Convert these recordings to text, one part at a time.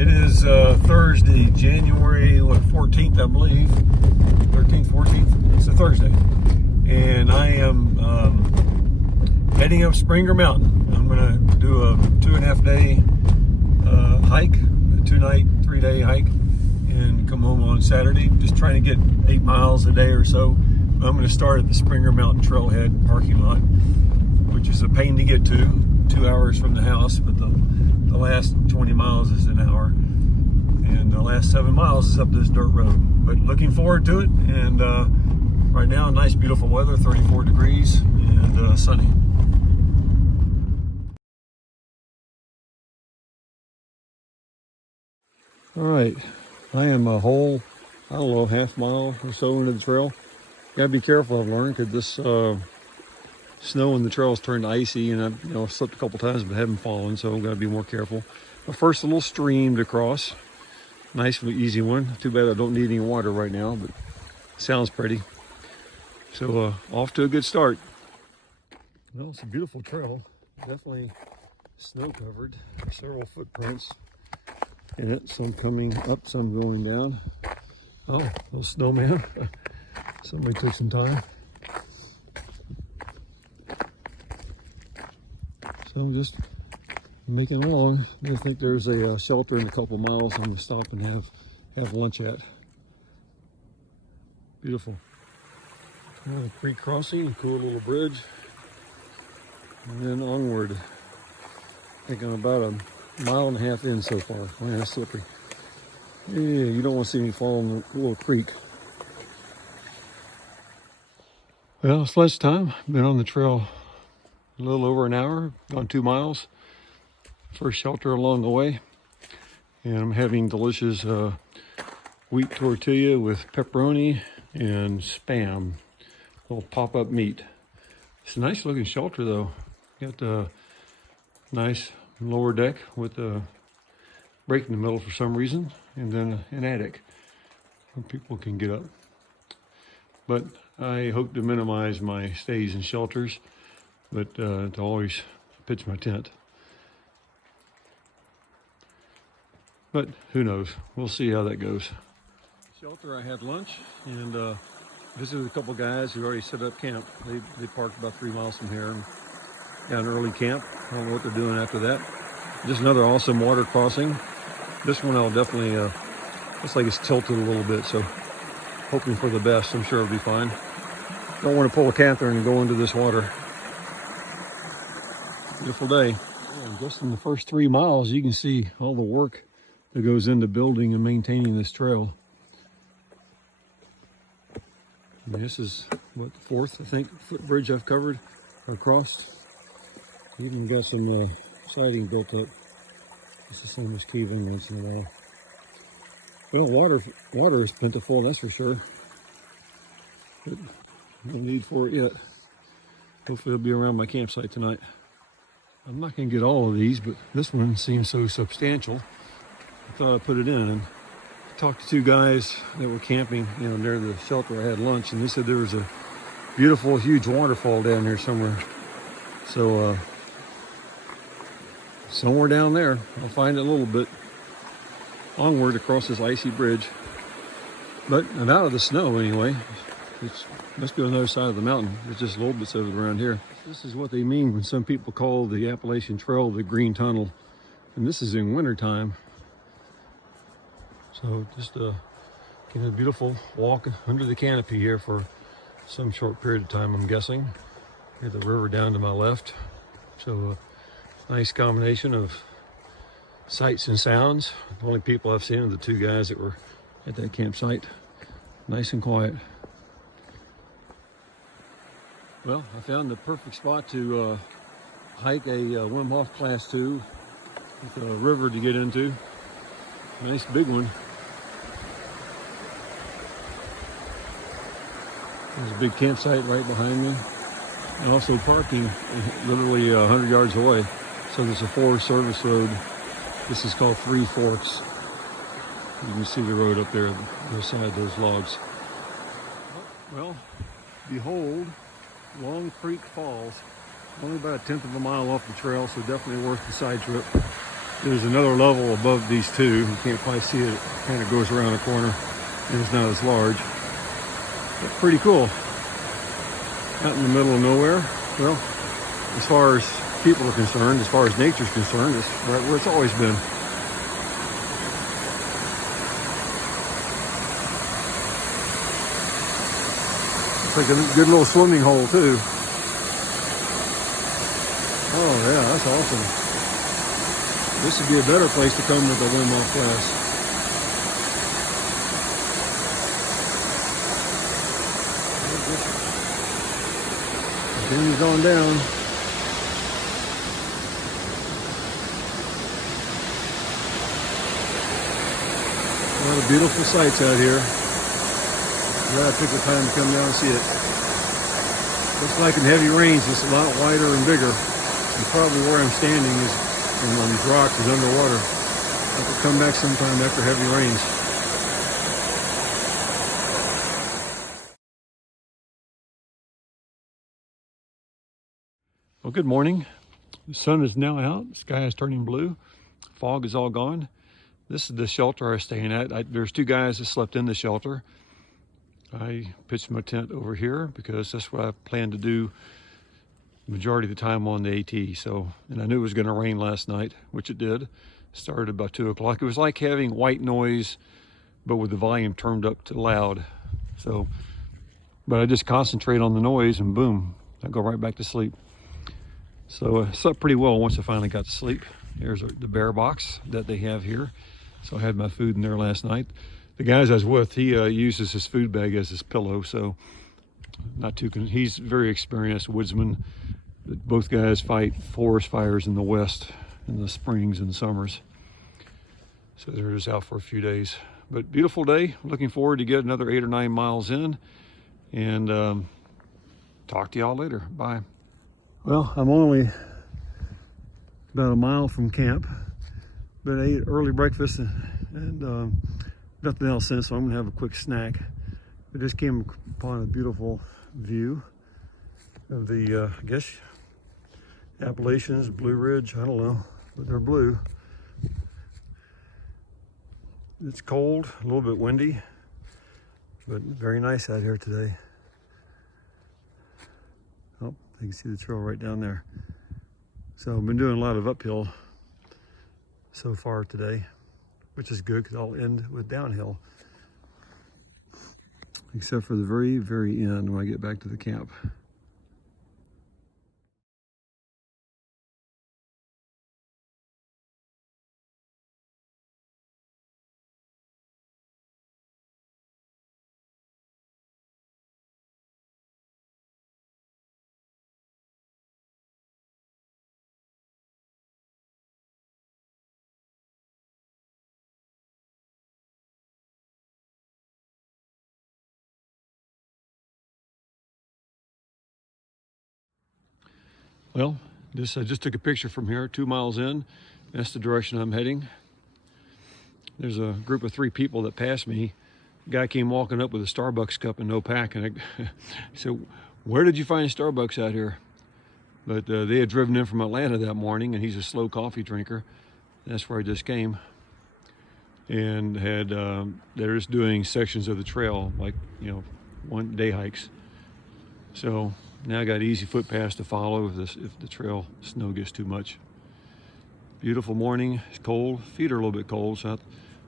It is Thursday, January 14th, I believe. 13th, 14th. It's a Thursday. And I am heading up Springer Mountain. I'm going to do a 2.5 day hike, a 2-night, 3-day hike, and come home on Saturday. Just trying to get 8 miles a day or so. I'm going to start at the Springer Mountain Trailhead parking lot, which is a pain to get to. 2 hours from the house, but the last 20 miles is an hour, and the last 7 miles is up this dirt road. But looking forward to it, and right now, nice, beautiful weather, 34 degrees and sunny. All right, I am a whole, I don't know, half mile or so into the trail. Gotta be careful, I've learned, because this snow in the trails turned icy, and I've slipped a couple times but haven't fallen, so I've got to be more careful. But first, a little stream to cross. Nice, easy one. Too bad I don't need any water right now, but sounds pretty. So off to a good start. Well, it's a beautiful trail. Definitely snow covered. Several footprints in it. Some coming up, some going down. Oh, little snowman. Somebody took some time. So I'm just making along. I think there's a shelter in a couple miles I'm going to stop and have lunch at. Beautiful. Another creek crossing, a cool little bridge. And then onward. I think I'm about a 1.5 miles in so far. Man, that's slippery. Yeah, you don't want to see me fall in the little creek. Well, it's lunchtime. Been on the trail a little over an hour, gone 2 miles. First shelter along the way. And I'm having delicious wheat tortilla with pepperoni and Spam. Little pop-up meat. It's a nice looking shelter though. Got a nice lower deck with a break in the middle for some reason, and then an attic where people can get up. But I hope to minimize my stays in shelters, but to always pitch my tent. But who knows? We'll see how that goes. Shelter, I had lunch and visited a couple guys who already set up camp. They parked about 3 miles from here and got an early camp. I don't know what they're doing after that. Just another awesome water crossing. This one I'll definitely, looks like it's tilted a little bit, so hoping for the best. I'm sure it'll be fine. Don't want to pull a Catherine and go into this water. Beautiful day. And just in the first 3 miles, you can see all the work that goes into building and maintaining this trail. And this is what, the 4th, I think, footbridge I've covered or crossed. Even got some siding built up. This is some that's caving once in a while. Well, water is plentiful, that's for sure. But no need for it yet. Hopefully it'll be around my campsite tonight. I'm not going to get all of these, but this one seems so substantial. I thought I'd put it in. And talked to 2 guys that were camping, near the shelter. I had lunch, and they said there was a beautiful, huge waterfall down here somewhere. So, somewhere down there, I'll find it a little bit onward across this icy bridge. But I'm out of the snow anyway. It's must be on the other side of the mountain. There's just little bits of it around here. This is what they mean when some people call the Appalachian Trail the Green Tunnel. And this is in wintertime. So just getting a beautiful walk under the canopy here for some short period of time, I'm guessing. Here's the river down to my left. So a nice combination of sights and sounds. The only people I've seen are the 2 guys that were at that campsite. Nice and quiet. Well, I found the perfect spot to hike a Wim Hof Class 2 with a river to get into. Nice big one. There's a big campsite right behind me. And also parking literally 100 yards away. So there's a Forest Service road. This is called Three Forks. You can see the road up there, the other side of those logs. Well, behold, Long Creek Falls. Only about 1/10 of a mile off the trail, so definitely worth the side trip. There's another level above these two. You can't quite see it. It kind of goes around the corner and it's not as large. But pretty cool. Out in the middle of nowhere. Well, as far as people are concerned, as far as nature's concerned, it's right where it's always been. It's like a good little swimming hole too. Oh yeah, that's awesome. This would be a better place to come with a Wim Hof class. Continues on down. A lot of beautiful sights out here. Glad I took the time to come down and see it. Looks like in heavy rains, it's a lot wider and bigger. And probably where I'm standing is on these rocks is underwater. I could come back sometime after heavy rains. Well, good morning. The sun is now out. The sky is turning blue. Fog is all gone. This is the shelter I'm staying at. There's two guys that slept in the shelter. I pitched my tent over here because that's what I plan to do the majority of the time on the AT. So, and I knew it was going to rain last night, which it did. It started about 2 o'clock. It was like having white noise, but with the volume turned up to loud. So, but I just concentrate on the noise and boom, I go right back to sleep. So I slept pretty well once I finally got to sleep. Here's the bear box that they have here. So I had my food in there last night. The guys I was with, he uses his food bag as his pillow, so not too. He's very experienced woodsman. Both guys fight forest fires in the West in the springs and summers. So they're just out for a few days. But beautiful day. Looking forward to get another 8 or 9 miles in, and talk to y'all later. Bye. Well, I'm only about a mile from camp, but I ate early breakfast and nothing else since, so I'm gonna have a quick snack. I just came upon a beautiful view of the, I guess, Appalachians, Blue Ridge, I don't know, but they're blue. It's cold, a little bit windy, but very nice out here today. Oh, you can see the trail right down there. So I've been doing a lot of uphill so far today, which is good because I'll end with downhill. Except for the very, very end when I get back to the camp. Well, I just took a picture from here, 2 miles in. That's the direction I'm heading. There's a group of 3 people that passed me. A guy came walking up with a Starbucks cup and no pack, and I said, "Where did you find Starbucks out here?" But they had driven in from Atlanta that morning, and he's a slow coffee drinker. That's where I just came. And they're just doing sections of the trail, like, 1-day hikes. So now I got easy footpaths to follow if the trail snow gets too much. Beautiful morning. It's cold. Feet are a little bit cold, so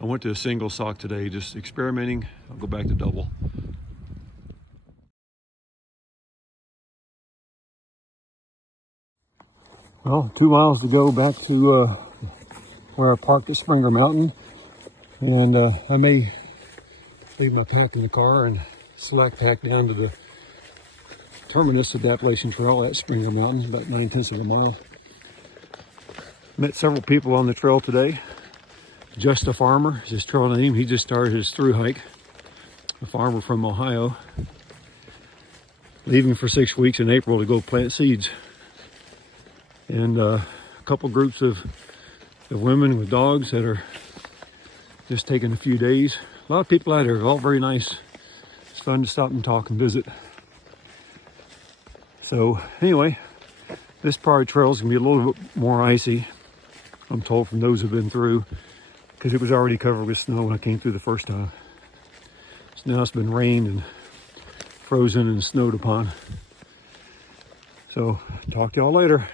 I went to a single sock today, just experimenting. I'll go back to double. Well, 2 miles to go back to where I parked at Springer Mountain, and I may leave my pack in the car and slack pack down to the terminus of the Appalachian Trail at Springer Mountain, about 9/10 of a mile. Met several people on the trail today. Just a Farmer is his trail name. He just started his through hike. A farmer from Ohio, leaving for 6 weeks in April to go plant seeds. And a couple groups of women with dogs that are just taking a few days. A lot of people out here, all very nice. It's fun to stop and talk and visit. So anyway, this part of the trail is gonna be a little bit more icy I'm told from those who've been through, because it was already covered with snow when I came through the first time. So now it's been rained and frozen and snowed upon. So talk to y'all later.